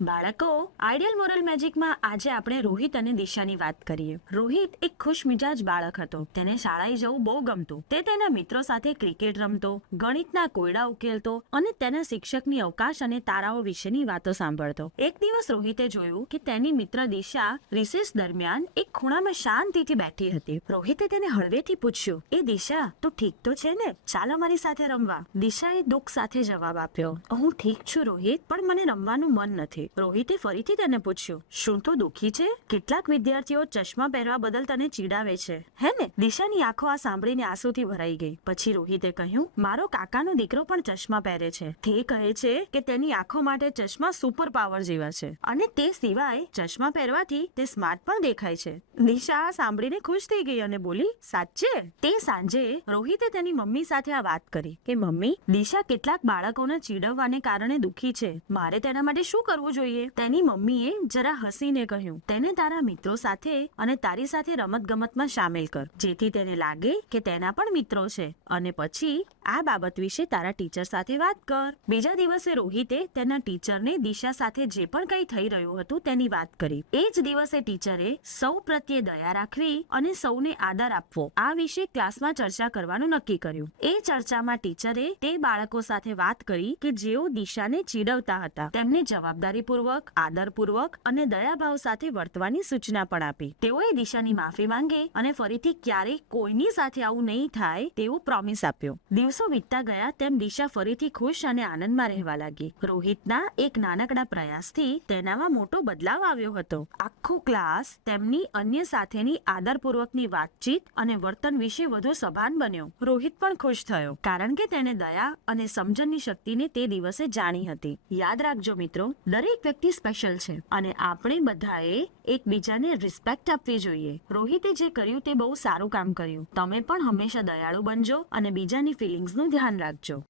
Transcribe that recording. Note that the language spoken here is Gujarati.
બાળકો, આઈડિયલ મોરલ મેજિકમાં આજે આપણે રોહિત અને દિશાની વાત કરીએ. રોહિત એક ખુશમિજાજ બાળક હતો. તેને શાળાએ જવું બહુ ગમતું. તે તેના મિત્રો સાથે ક્રિકેટ રમતો, ગણિતના કોયડા ઉકેલતો અને તેના શિક્ષકની અવકાશ અને તારાઓ વિશેની વાતો સાંભળતો. એક દિવસ રોહિતે જોયું કે તેની મિત્ર દિશા રિસેસ દરમિયાન એક ખૂણામાં શાંતિથી બેઠી હતી. રોહિતે તેને હળવેથી પૂછ્યું, "એ દિશા, તું ઠીક તો છે ને? ચાલો મારી સાથે રમવા." દિશાએ દુઃખ સાથે જવાબ આપ્યો, "હું ઠીક છું રોહિત, પણ મને રમવાનું મન નથી." રોહિતે ફરીથી તેને પૂછ્યું, "શું તું દુઃખી છે? કેટલાક વિદ્યાર્થીઓ ચશ્મા પહેરવા બદલ તને ચીડાવે છે, હે ને?" દિશાની આંખો આ સાંભળીને આંસુથી ભરાઈ ગઈ. પછી રોહિતે કહ્યું, "મારો કાકાનો દીકરો પણ ચશ્મા પહેરે છે. તે કહે છે કે તેની આંખો માટે ચશ્મા સુપર પાવર જેવા છે અને તે સિવાય ચશ્મા પહેરવાથી તે સ્માર્ટ પણ દેખાય છે." દિશા આ સાંભળીને ખુશ થઈ ગઈ અને બોલી, "સાચે?" તે સાંજે રોહિતે તેની મમ્મી સાથે આ વાત કરી કે, "મમ્મી, દિશા કેટલાક બાળકોને ચીડવવાને કારણે દુઃખી છે. મારે તેના માટે શું કરવું જોઈએ?" તેની મમ્મીએ જરા હસીને કહ્યું, "તેને તારા મિત્રો સાથે અને તારી સાથે રમતગમતમાં સામેલ કર, જેથી તેને લાગે કે તેના પણ મિત્રો છે. અને પછી આ બાબત વિશે તારા ટીચર સાથે વાત કર." બીજા દિવસે રોહિતે તેના ટીચરને દિશા સાથે જે પણ કંઈ થઈ રહ્યું હતું તેની વાત કરી. એ જ દિવસે ટીચરે સૌ પ્રત્યે દયા રાખવી અને સૌને આદર આપવો આ વિશે ક્લાસમાં ચર્ચા કરવાનું નક્કી કર્યું. એ ચર્ચામાં ટીચરે તે બાળકો સાથે વાત કરી કે જેઓ દિશાને ચીડવતા હતા. તેમને જવાબદારીપૂર્વક, આદરપૂર્વક અને દયાભાવ સાથે વર્તવાની સૂચના પણ આપી. તેઓએ દિશાની માફી માંગી અને ફરીથી ક્યારેય કોઈની સાથે આવું નહીં થાય તેવું પ્રોમિસ આપ્યો. દિવસો વીતતા ગયા તેમ દિશા ફરીથી ખુશ અને આનંદમાં રહેવા લાગી. રોહિતના એક નાનકડા પ્રયાસથી તેનામાં મોટો બદલાવ આવ્યો હતો. આખો ક્લાસ તેમની અન્ય સાથેની આદરપૂર્વકની વાતચીત અને વર્તન વિશે વધુ સભાન બન્યો. રોહિત પણ ખુશ થયો, કારણ કે તેને દયા અને સમજણની શક્તિને તે દિવસે જાણી હતી. યાદ રાખજો મિત્રો, દરેક વ્યક્તિ સ્પેશિયલ છે અને આપણે બધાએ એકબીજાને રિસ્પેક્ટ આપવી જોઈએ. રોહિતે જે કર્યું તે બહુ સારું કામ કર્યું. તમે પણ હંમેશા દયાળુ બનજો અને બીજાની ફિલિંગ્સનું ધ્યાન રાખજો.